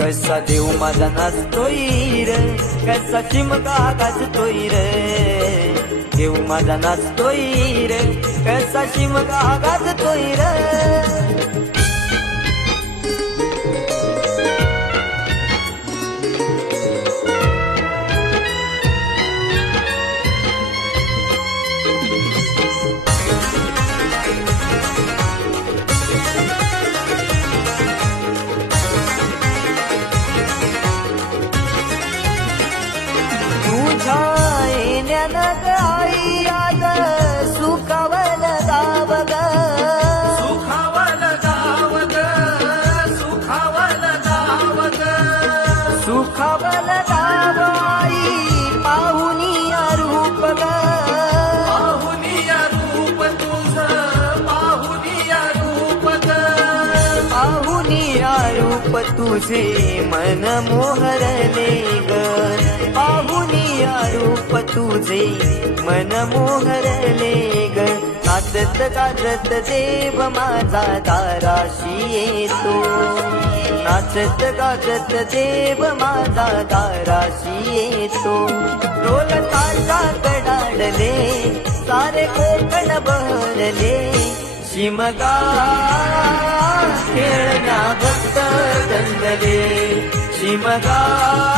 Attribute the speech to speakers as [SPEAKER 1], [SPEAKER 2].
[SPEAKER 1] कसा देव माझा नाचतोय र? कसा शिमगा गाजतोय र? देव माझा नाचतोय र कसा शिमगा गाजतोय र? तुझ्या येण्यानं आई गाव ग गाव आई रूप ग
[SPEAKER 2] पाहुनिया रूप तुझ पाहुनिया रूप ग
[SPEAKER 1] पाहुनिया रूप तुझे मन मोहरले. रूप तुझे मन मोहरले ग. नाचत काजत देव माझा दाराशी येतो नाचत गाजत देव माझा दाराशी येतो रोल ताजा कडाडले सारे कोकण बहरले. शिमगा खेळण्या भक्त दंगले शिमगा